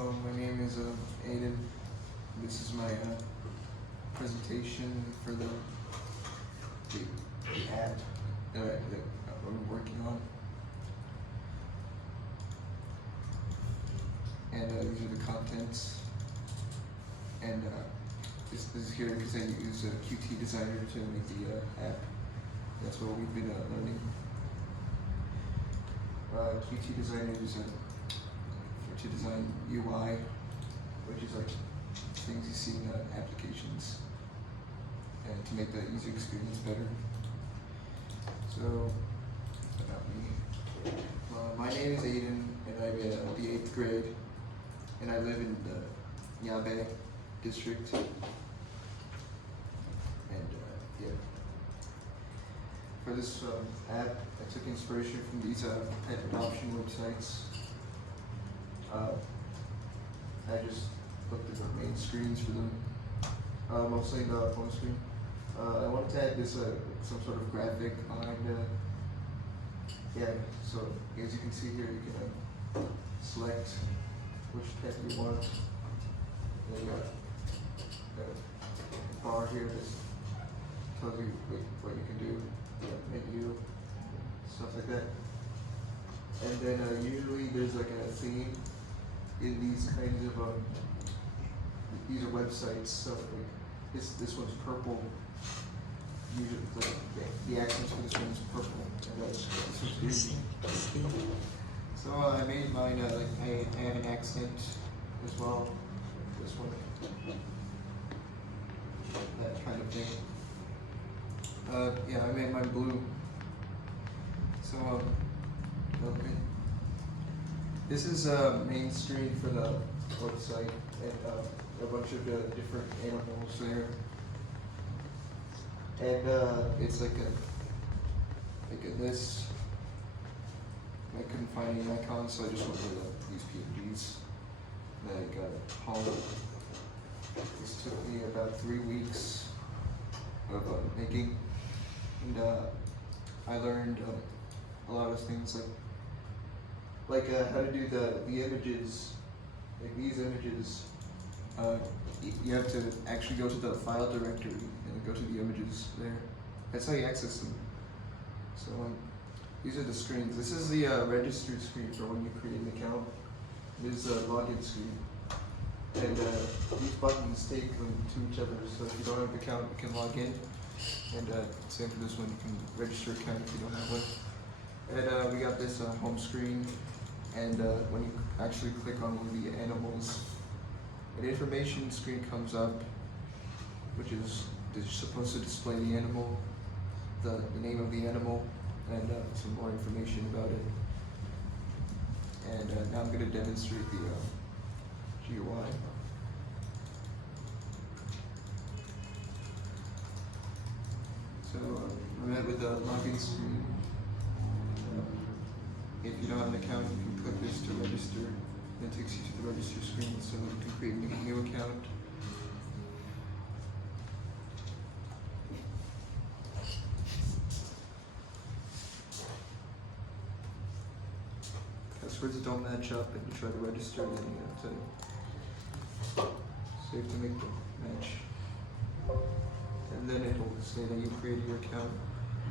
My name is Aiden. This is my presentation for the app that I'm working on. And these are the contents. And this is here because I use Qt Designer to make the app. That's what we've been learning. Qt Designer is to design UI, which is like things you see in applications, and to make the user experience better. So, about me. My name is Aiden, and I'm in the 8th grade, and I live in the Yabe district. And yeah. For this app, I took inspiration from these pet adoption websites. I just looked at the main screens for them, mostly the home screen. I wanted to add this some sort of graphic behind. Yeah, so as you can see here, you can select which pet you want. Then you got a bar here that tells you what you can do, menu, stuff like that. And then usually there's like a theme in these kinds of these are websites. So like this one's purple. Usually the accents for this one is purple, and this one's green. So I made mine like I have an accent as well. This one, that kind of thing. Yeah, I made mine blue. So okay. This is main screen for the website, and a bunch of different animals there. And it's like this. I couldn't find any icons, so I just went with these PNGs that I got at home. This took me about 3 weeks of making, and I learned a lot of things like how to do the images, like these images. You have to actually go to the file directory and go to the images there. That's how you access them. So these are the screens. This is the registered screen for when you create an account. This is a login screen. And these buttons take them to each other. So if you don't have an account, you can log in. And same for this one, you can register an account if you don't have one. And we got this home screen. And when you actually click on one of the animals, an information screen comes up, which is supposed to display the animal, the name of the animal, and some more information about it. And now I'm going to demonstrate the GUI. So I'm at with the login screen. If you don't have an account, you can click this to register. It takes you to the register screen, so you can create a new account. Passwords don't match up, and you try to register, and then you have to save to make the match. And then it will say that you created your account,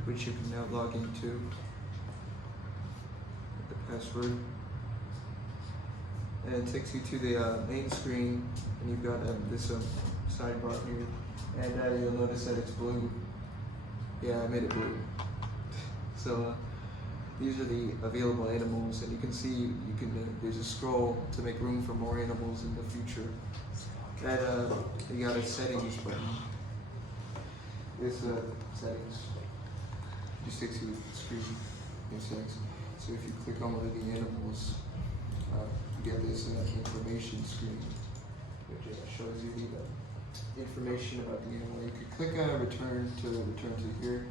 which you can now log into. The password. And it takes you to the main screen, and you've got this sidebar here, and you'll notice that it's blue. Yeah, I made it blue. So these are the available animals, and you can see there's a scroll to make room for more animals in the future. And you got a settings button. This settings just takes you to the screen in settings. So if you click on one of the animals, you get this information screen, which shows you the information about the animal. You could click return to here.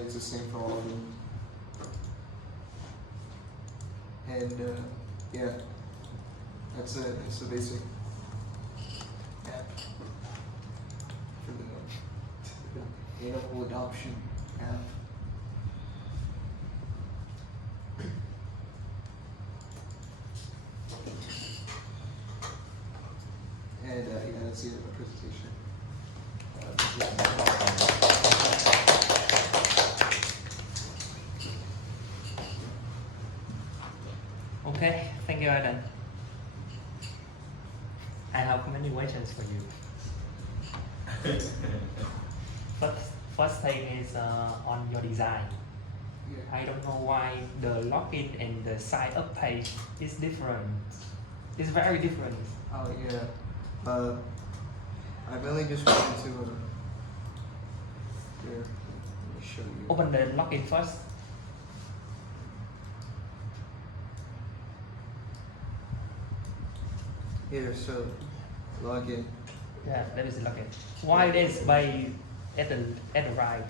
It's the same for all of them. And yeah, that's the basic app for the animal adoption app. that's the end of the presentation. Okay, thank you, Aiden. I have many questions for you. First thing is on your design. Yeah. I don't know why the login and the sign up page is different. It's very different. Oh yeah. I mainly just wanted to here, let me show you. Open the login first. Here, so log in. Yeah, that is the login. Why it is by at the right?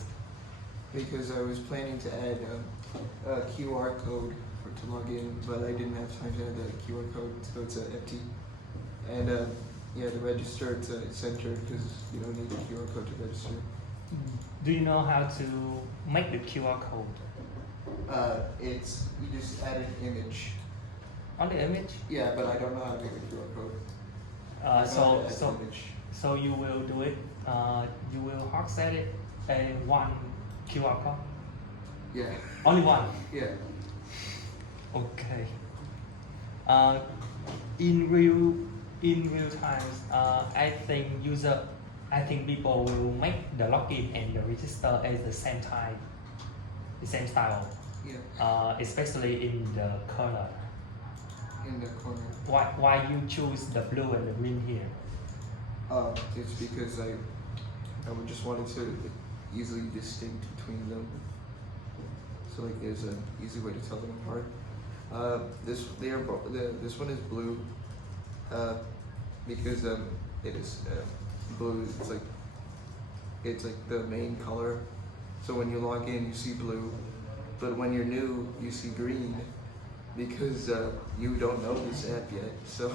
Because I was planning to add a QR code to log in, but I didn't have time to add the QR code, so it's empty. And yeah, to register, it's centered because you don't need a QR code to register. Do you know how to make the QR code? It's you just add an image. On the image? Yeah, but I don't know how to make a QR code. So you will do it. You will hard set it one QR code. Yeah. Only one. Yeah. Okay. In real times, I think people will make the login and the register at the same time, the same style. Yeah. Especially in the color. In the corner. Why you choose the blue and the green here? It's because I would just wanted to easily distinct between them. So like there's an easy way to tell them apart. This one is blue because it is blue. It's like the main color. So when you log in, you see blue, but when you're new, you see green because you don't know this app yet. So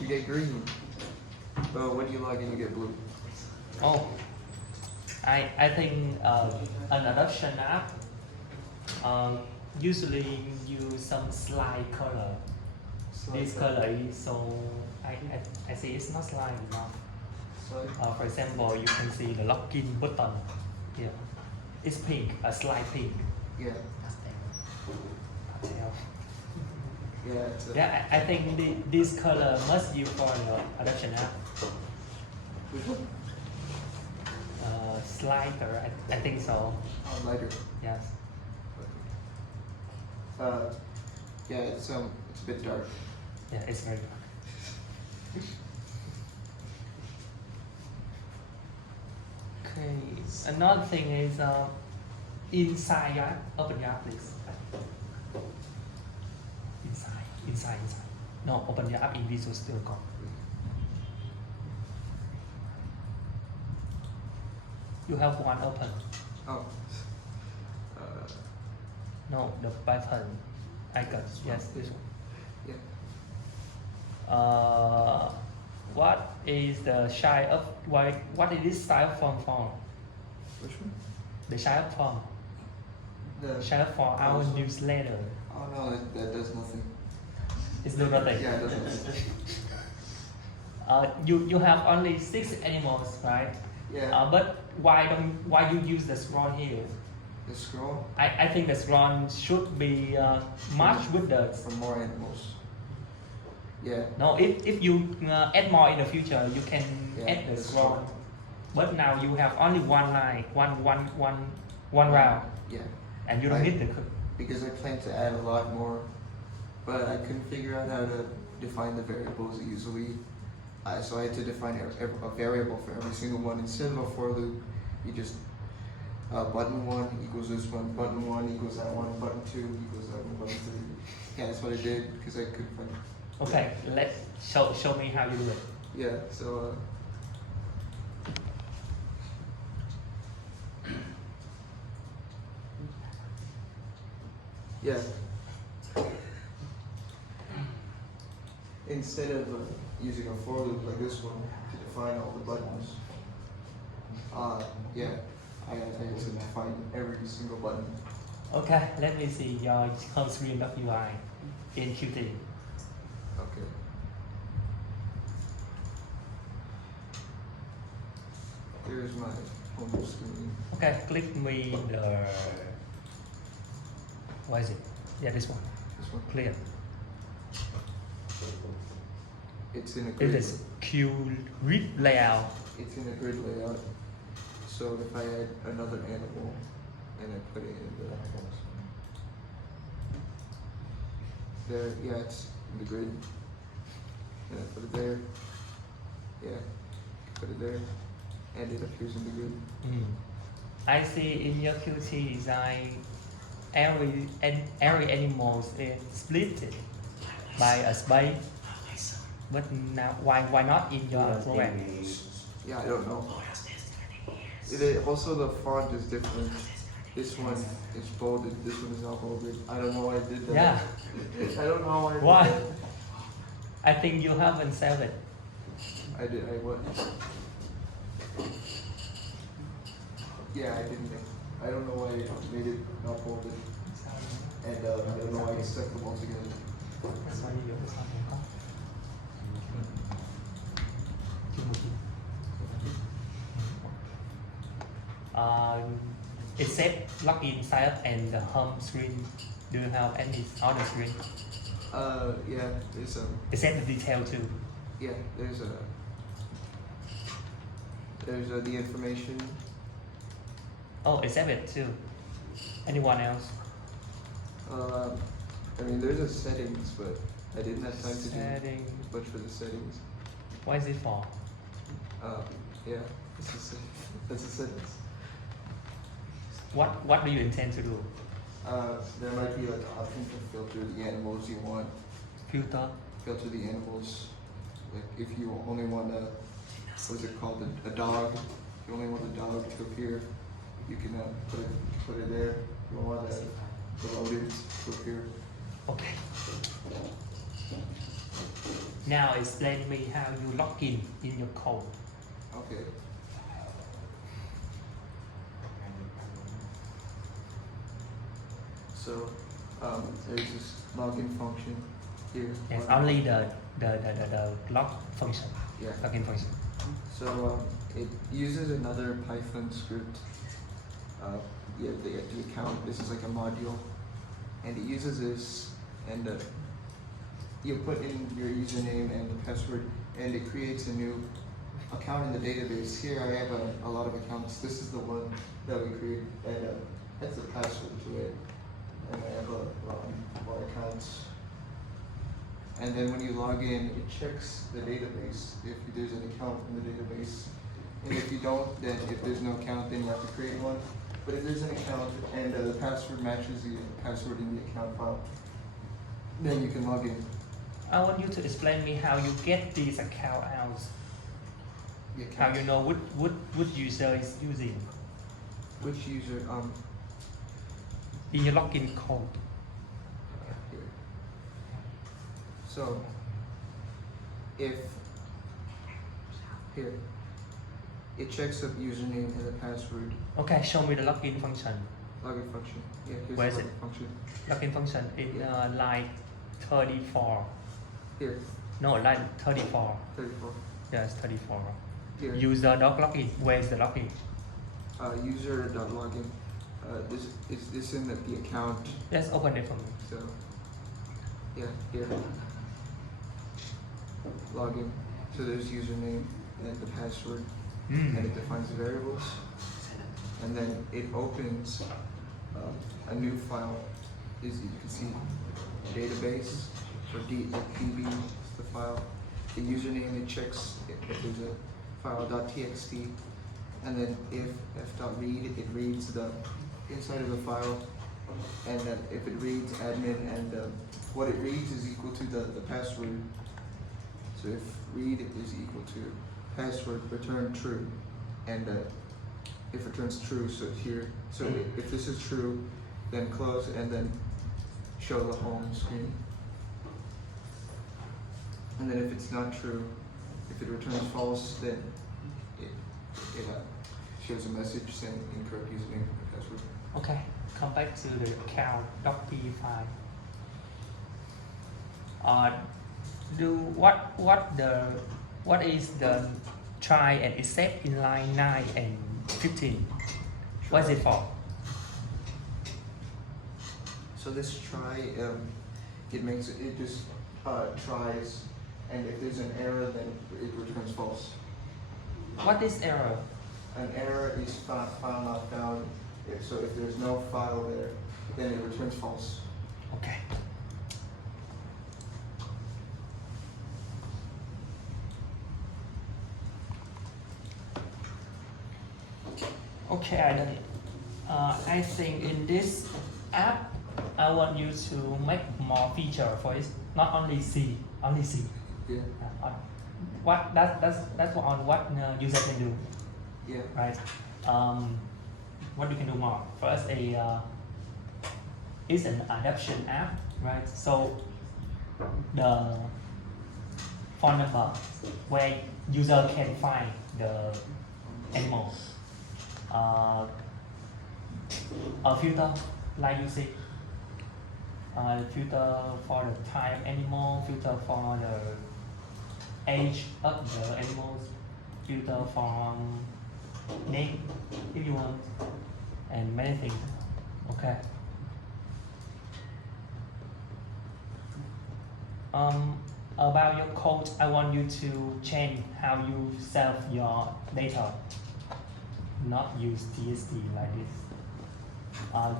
you get green. But when you log in, you get blue. Oh, I think an adoption app usually use some slide color. This color is so I say it's not slide enough. For example, you can see the login button here. It's pink, a slide pink. Yeah. Yeah, I think this color must use for your adoption app. Which one? Slider, I think so. Oh, lighter. Yes. Yeah, it's a bit dark. Yeah, it's very dark. Okay. Another thing is inside your app. Open your app, please. Inside. No, open your app in Visual Studio Code. You have one open. Oh. No, the button icon. Yes, this one. Yeah. What is the shy up? What is this style form? Which one? The shy up form. The Shy up for our newsletter. Oh no, that does nothing. It's do nothing. Yeah, it does nothing. You have only 6 animals, right? Yeah. But why you use the scroll here? The scroll? I think the scroll should be matched with the. For more animals. Yeah. No, if you add more in the future, you can add the scroll. Scroll. But now you have only one line, one round, Yeah. and you don't need the. Because I plan to add a lot more, but I couldn't figure out how to define the variables easily. So I had to define a variable for every single one. Instead of a for loop, you just button 1 equals this one, button 1 equals that one, button 2 equals that one, button 3. Yeah, that's what I did because I couldn't find it. Okay, let's show me how you do it. Yeah, so yeah. Instead of using a for loop like this one to define all the buttons, yeah, I had to define every single button. Okay, let me see your home screen.ui in Qt. Okay. full screen. Okay, click me the. What is it? Yeah, this one. This one. Clear. It's in a It grid. is grid layout. It's in a grid layout. So if I add another animal and I put it in the there, yeah, it's in the grid. And I put it there. Yeah, put it there, and it appears in the grid. I see in your Qt design, every animals is split by a space. But now, why not in your program? Yeah, I don't know. Also, the font is different. This one is bolded. This one is not bolded. I don't know why I did that. Yeah. I don't know why. Why? I think you haven't saved it. I did. I what? Yeah, I didn't. I don't know why I made it not bolded, and I don't know why I stuck them all together. Except login site and the home screen, do you have any other screen? Yeah, there's Except the detail too. yeah, there's the information. Oh, except it too. Anyone else? I mean, there's a settings, but I didn't have time to Settings. do much for the settings. What is it for? Yeah, that's a settings. What do you intend to do? There might be like an option to filter the animals you want. Filter? Filter the animals. Like if you only want what is it called? A dog. If you only want the dog to appear, you can put it there. If you want the rodents to appear. Okay. Now explain me how you log in your code. Okay. So there's this login function here. Yes, only the log function. Yeah. Login function. So it uses another Python script. The account. This is like a module, and it uses this, and you put in your username and the password, and it creates a new account in the database. Here I have a lot of accounts. This is the one that we created, and that's the password to it. And I have a lot more accounts. And then when you log in, it checks the database if there's an account in the database. And if you don't, then if there's no account, then you have to create one. But if there's an account and the password matches the password in the account file, then you can log in. I want you to explain me how you get this account out. The How account. you know which user is using Which user? in your login code. Here. So if here, it checks up username and the password. Okay, show me the login function. Login function. Yeah, here's Where the is login function. Login function in Yeah. line 34. Here, No, line 34. 34. Yes, 34. Here, User.login. Where is the login? user.login. This in the account. Let's open it for me. So yeah, here. Login. So there's username and the password, and it defines the variables, and then it opens a new file. As you can see, database or DB is the file. The username, it checks if there's a file .txt, and then if f.read, it reads the inside of the file, and then if it reads admin, and what it reads is equal to the password. So if read is equal to password, return true, and if returns true, so here. So if this is true, then close and then show the home screen. And then if it's not true, if it returns false, then it shows a message saying incorrect username and password. Okay, come back to the account .p file. What is the try and except in line 9 and 15. What is it for? So this try, it just tries, and if there's an error, then it returns false. What is error? An error is file not found. So if there's no file there, then it returns false. Okay. Okay, Aiden. I think in this app, I want you to make more feature for it. Not only C, only C. Yeah. What that's on what user can do. Yeah. Right. What you can do more? First, is an adoption app, right? So the phone number where user can find the animal. A filter, like you see. Filter for the type animal, filter for the age of the animals, filter for name if you want, and many things. Okay. About your code, I want you to change how you save your data. Not use TSD like this.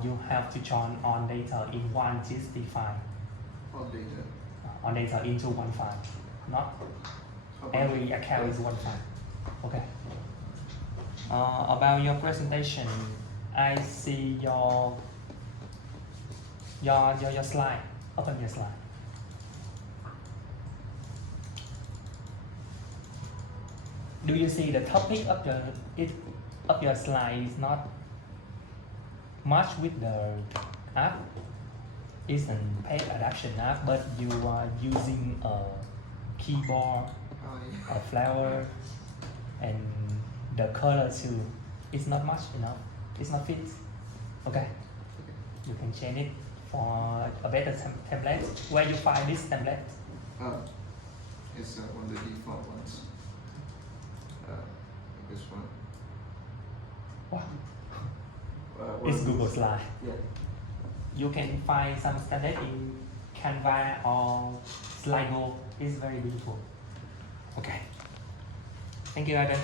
You have to turn on data in one TSD file. All data. On data into one file. Not every account is one file. Okay. About your presentation, I see your slide. Open your slide. Do you see the topic of your slide is not much with the app? It's a paid adaptation app, but you are using a keyboard, a flower, and the color too. It's not much enough. It's not fit. Okay. You can change it for a better template. Where you find this template? It's one of the default ones. This one. What? It's Google Slide. Yeah. You can find some standard in Canva or Slido. It's very beautiful. Okay. Thank you, Aiden.